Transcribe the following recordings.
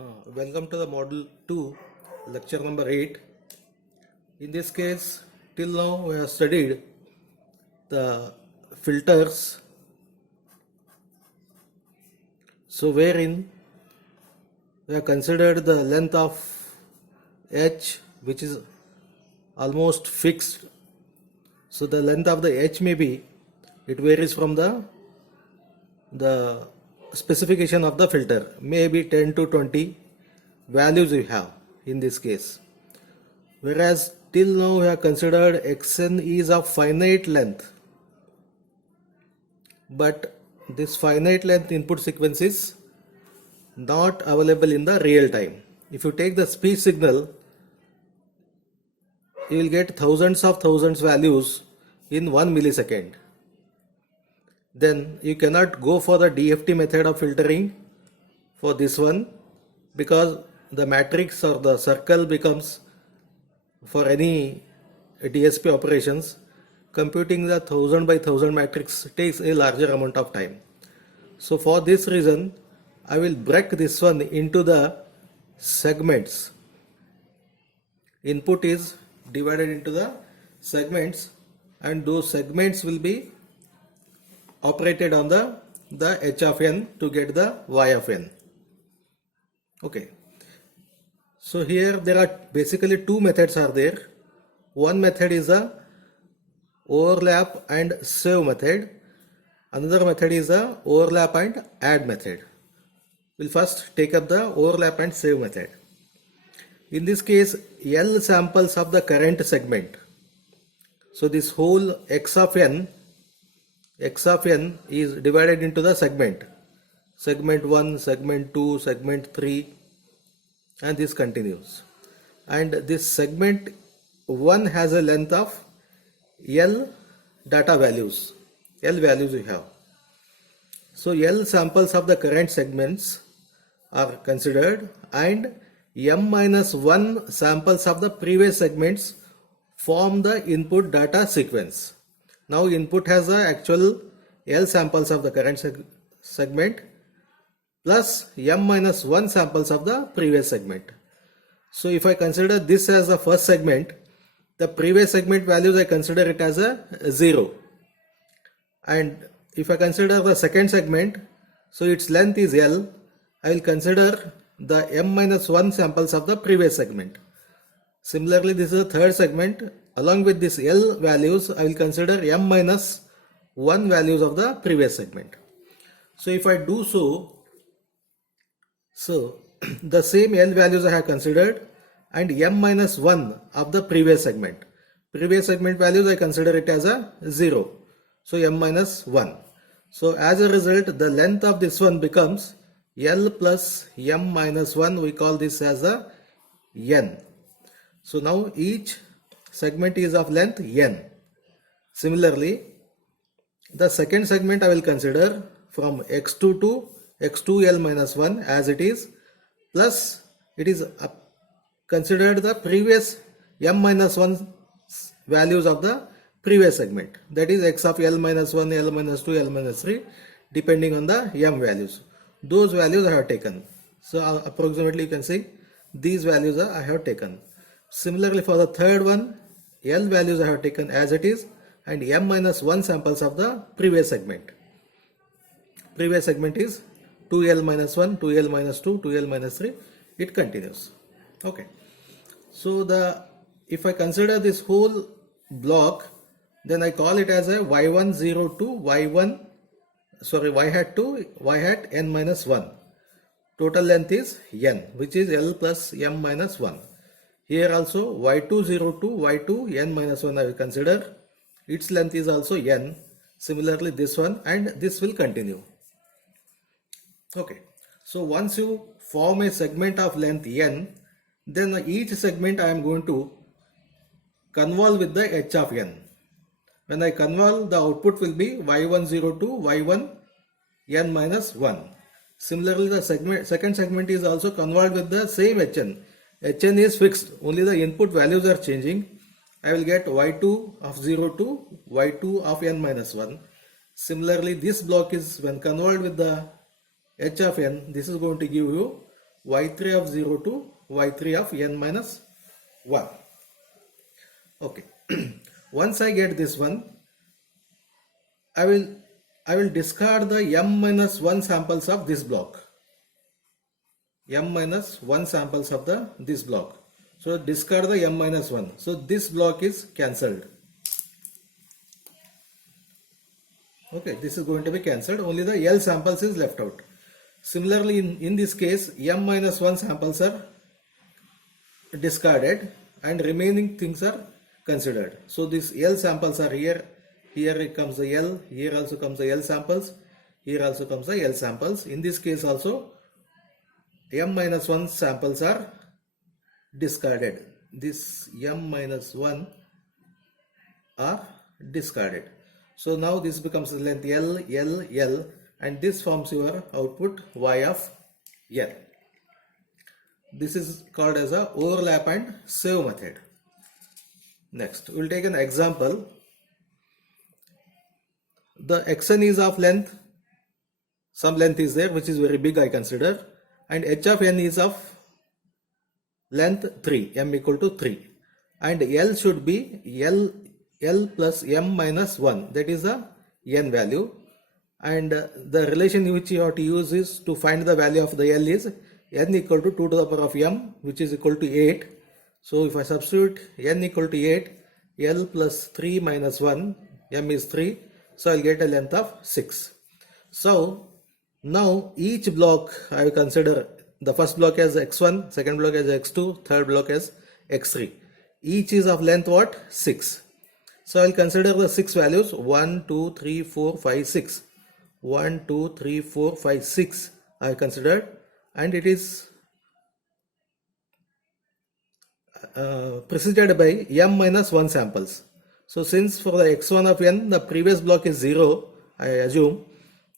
Welcome to the Model 2, lecture number 8. In this case, till now we have studied the filters. So, wherein we have considered the length of h, which is almost fixed. So, the length of the h may be, it varies from the specification of the filter, maybe 10 to 20 values you have in this case. Whereas till now we have considered xn is of finite length, but this finite length input sequence is not available in the real time. If you take the speech signal, you will get thousands values in 1 millisecond. Then you cannot go for the DFT method of filtering for this one, because the matrix or the circle becomes, for any DSP operations, computing the 1000 by 1000 matrix takes a larger amount of time. So for this reason, I will break this one into the segments. Input is divided into the segments, and those segments will be operated on the h of n to get the y of n. Okay. So here there are basically two methods are there. One method is the overlap and save method. Another method is the overlap and add method. We'll first take up the overlap and save method. In this case, L samples of the current segment. So this whole x of n is divided into the segment 1, segment 2, segment 3, and this continues. And this segment 1 has a length of L data values, L values we have. So L samples of the current segments are considered, and m minus 1 samples of the previous segments form the input data sequence. Now input has the actual L samples of the current segment plus m minus 1 samples of the previous segment. So if I consider this as the first segment, the previous segment values I consider it as a 0. And if I consider the second segment, so its length is L, I will consider the m minus 1 samples of the previous segment. Similarly, this is the third segment. Along with this L values, I will consider m minus 1 values of the previous segment. So if I do so the same L values I have considered, and m minus 1 of the previous segment. Previous segment values I consider it as a 0. So m minus 1. So as a result, the length of this one becomes L plus m minus 1. We call this as a n. So now each segment is of length n. Similarly, the second segment I will consider from x2 to x2L minus 1 as it is, plus it is considered the previous m minus 1 values of the previous segment, that is x of L minus 1, L minus 2, L minus 3, depending on the m values. Those values I have taken. So approximately you can see these values I have taken. Similarly, for the third one, L values I have taken as it is, and m minus 1 samples of the previous segment. Previous segment is 2L minus 1, 2L minus 2, 2L minus 3. It continues. Okay. So if I consider this whole block, then I call it as a y1 to y hat n minus 1. Total length is n, which is L plus m minus 1. Here also y2 to y2 n minus 1 I will consider. Its length is also n. Similarly this one, and this will continue. Okay. So once you form a segment of length n, then each segment I am going to convolve with the h of n. When I convolve, the output will be y10 to y1 n minus 1. Similarly, the second segment is also convolved with the same hn. Hn is fixed, only the input values are changing. I will get y2 of 0 to y2 of n minus 1. Similarly, this block is when convolved with the h of n, this is going to give you y3 of 0 to y3 of n minus 1. Okay. Once I get this one, I will discard the m minus 1 samples of this block. M minus 1 samples of this block. So discard the m minus 1. So this block is cancelled. Okay, this is going to be cancelled. Only the L samples is left out. Similarly, in this case, m minus 1 samples are discarded and remaining things are considered. So these L samples are here. Here it comes the L. Here also comes the L samples. Here also comes the L samples. In this case also, m minus 1 samples are discarded. This m minus 1 are discarded. So now this becomes the length L, L, L, and this forms your output y of n. This is called as a overlap and save method. Next, we will take an example. The xn is of length, some length is there which is very big I consider, and h of n is of length 3, m equal to 3, and L should be L plus m minus 1, that is the n value, and the relation which you have to use is to find the value of the L is n equal to 2 to the power of m, which is equal to 8. So if I substitute n equal to 8, L plus 3 minus 1, m is 3, so I'll get a length of 6. So now each block I will consider the first block as x1, second block as x2, third block as x3. Each is of length what? 6. So I will consider the 6 values 1, 2, 3, 4, 5, 6. 1, 2, 3, 4, 5, 6 I considered, and it is preceded by m minus 1 samples. So since for the x1 of n the previous block is 0, I assume,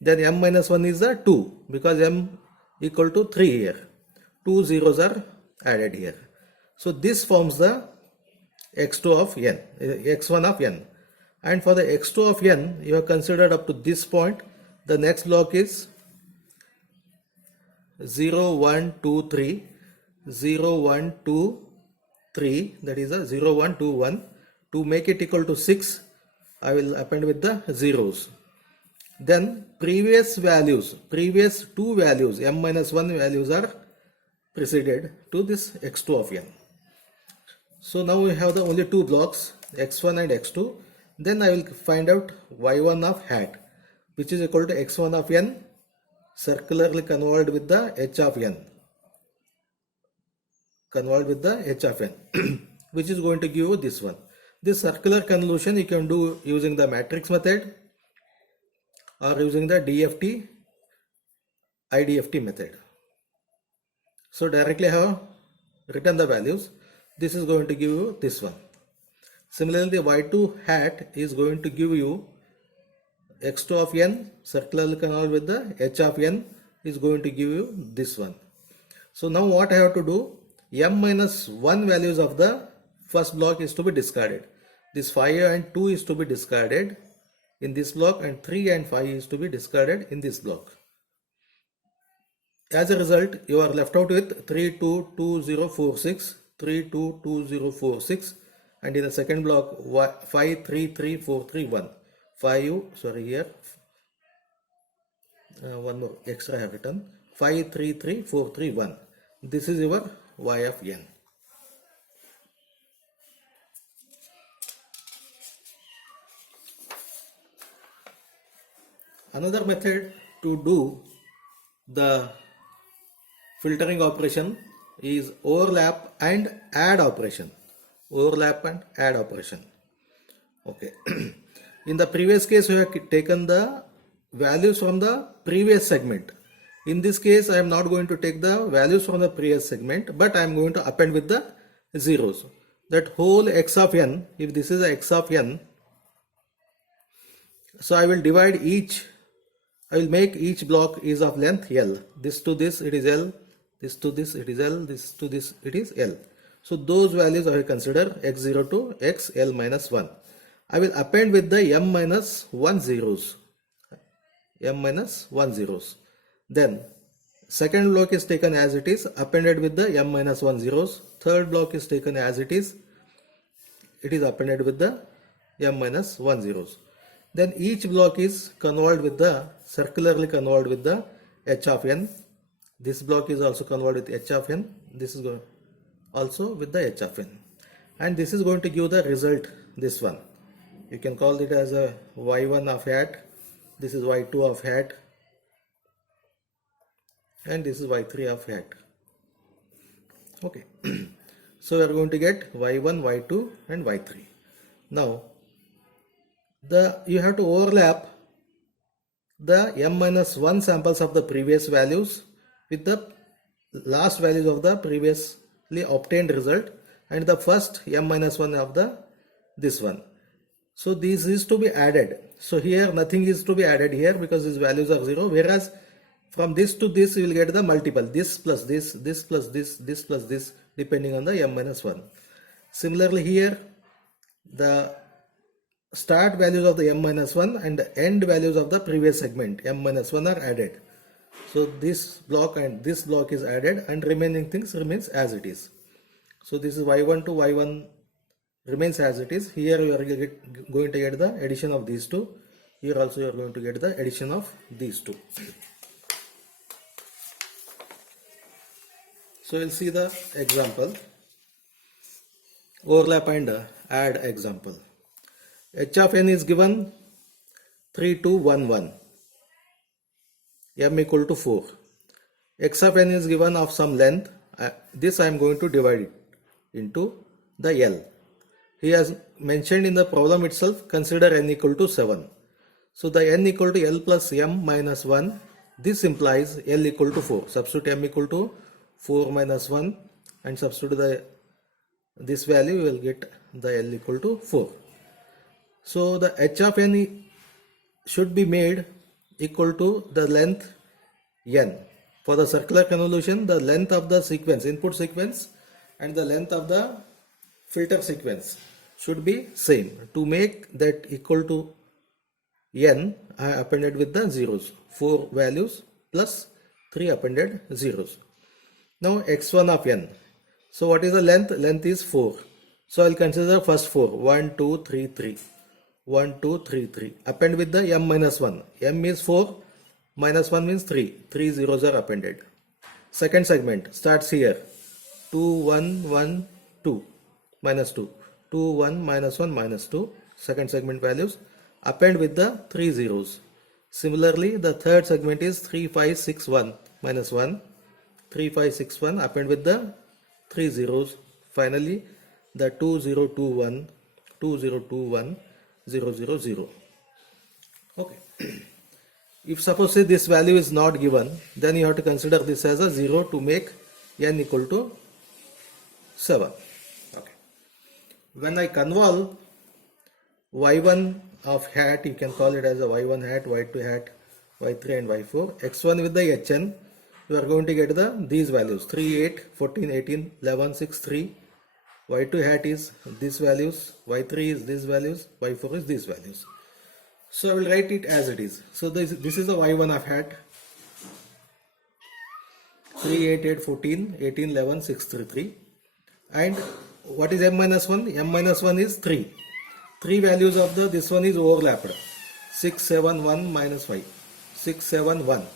then m minus 1 is the 2 because m equal to 3 here. 2 zeros are added here. So this forms the x2 of n, x1 of n. And for the x2 of n, you have considered up to this point. The next block is 0, 1, 2, 3, 0, 1, 2, 3, that is a 0, 1, 2, 1. To make it equal to 6, I will append with the zeros. Then previous values, previous 2 values, m minus 1 values are preceded to this x2 of n. So now we have the only 2 blocks, x1 and x2. Then I will find out y1 of hat, which is equal to x1 of n circularly convolved with the h of n. Convolved with the h of n, which is going to give you this one. This circular convolution you can do using the matrix method or using the DFT, IDFT method. So directly I have written the values. This is going to give you this one. Similarly, y2 hat is going to give you x2 of n circularly convolved with the h of n is going to give you this one. So now what I have to do, m minus 1 values of the first block is to be discarded. This 5 and 2 is to be discarded in this block, and 3 and 5 is to be discarded in this block. As a result, you are left out with 322046, 322046, and in the second block 533431. 5, sorry, here one more extra I have written, 533431. This is your y of n. Another method to do the filtering operation is overlap and add operation. Overlap and add operation. Okay. In the previous case, we have taken the values from the previous segment. In this case, I am not going to take the values from the previous segment, but I am going to append with the zeros. That whole x of n, if this is a x of n, so I will divide each, I will make each block is of length L. This to this it is L, this to this it is L, this to this it is L. So those values I will consider x0 to xl minus 1. I will append with the m minus 1 zeros. M minus 1 zeros. Then second block is taken as it is, appended with the m minus 1 zeros. Third block is taken as it is appended with the m minus 1 zeros. Then each block is convolved with the, circularly convolved with the h of n. This block is also convolved with h of n. This is going also with the h of n. And this is going to give the result, this one. You can call it as a y1 of hat. This is y2 of hat. And this is y3 of hat. Okay. So we are going to get y1, y2 and y3. Now, you have to overlap the m minus 1 samples of the previous values with the last values of the previously obtained result and the first m minus 1 of this one. So this is to be added. So here nothing is to be added here because these values are 0, whereas from this to this you will get the multiple, this plus this, this plus this, this plus this, depending on the m minus 1. Similarly here the start values of the m minus 1 and the end values of the previous segment m minus 1 are added. So this block and this block is added and remaining things remains as it is. So this is y1 to y1 remains as it is. Here you are going to get the addition of these two. Here also you are going to get the addition of these two. So we'll see the example. Overlap and add example. H of n is given 3, 2, 1, 1. M equal to 4. X of n is given of some length. This I am going to divide it into the L. He has mentioned in the problem itself, consider n equal to 7. So the n equal to L plus m minus 1. This implies L equal to 4. Substitute m equal to 4 minus 1 and substitute this value, you will get the L equal to 4. So the h of n should be made equal to the length n. For the circular convolution, the length of the sequence, input sequence, and the length of the filter sequence should be same. To make that equal to n, I appended with the zeros, 4 values plus 3 appended zeros. Now x1 of n. So what is the length? Length is 4. So I will consider first 4. 1, 2, 3, 3. 1, 2, 3, 3. Append with the m minus 1. M is 4. Minus 1 means 3. 3 zeros are appended. Second segment starts here. 2, 1, 1, 2. Minus 2. 2, 1, minus 1, minus 2. Second segment values. Append with the 3 zeros. Similarly, the third segment is 3, 5, 6, 1. Minus 1. 3, 5, 6, 1. Append with the 3 zeros. Finally, the 2, 0, 2, 1. 2, 0, 2, 1. 0, 0, 0. Okay. If suppose say this value is not given, then you have to consider this as a 0 to make n equal to 7. Okay. When I convolve y1 of hat, you can call it as a y1 hat, y2 hat, y3 and y4. x1 with the hn, you are going to get these values 3, 8, 14, 18, 11, 6, 3. y2 hat is these values, y3 is these values, y4 is these values. So I will write it as it is. So this is the y1 of hat. 3, 8, 8, 14, 18, 11, 6, 3, 3. And what is m minus 1? M minus 1 is 3. 3 values of this one is overlapped. 6, 7, 1, minus 5. 6, 7, 1.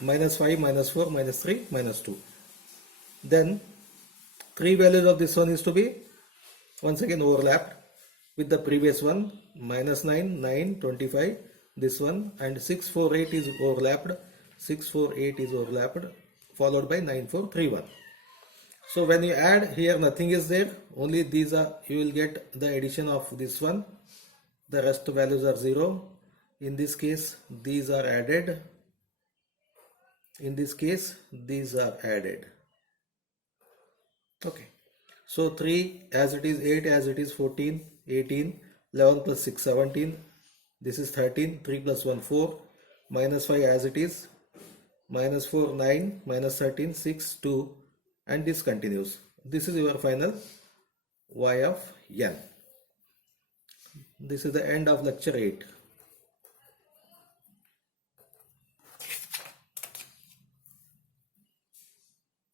Minus 5, minus 4, minus 3, minus 2. Then 3 values of this one is to be once again overlapped with the previous one. Minus 9, 9, 25, this one, and 6, 4, 8 is overlapped. 6, 4, 8 is overlapped, followed by 9, 4, 3, 1. So when you add here, nothing is there, only these are, you will get the addition of this one. The rest values are 0. In this case, these are added. In this case, these are added. Okay. So 3 as it is, 8 as it is, 14, 18, 11 plus 6, 17. This is 13, 3 plus 1, 4. Minus 5 as it is. Minus 4, 9. Minus 13, 6, 2. And this continues. This is your final y of n. This is the end of lecture 8.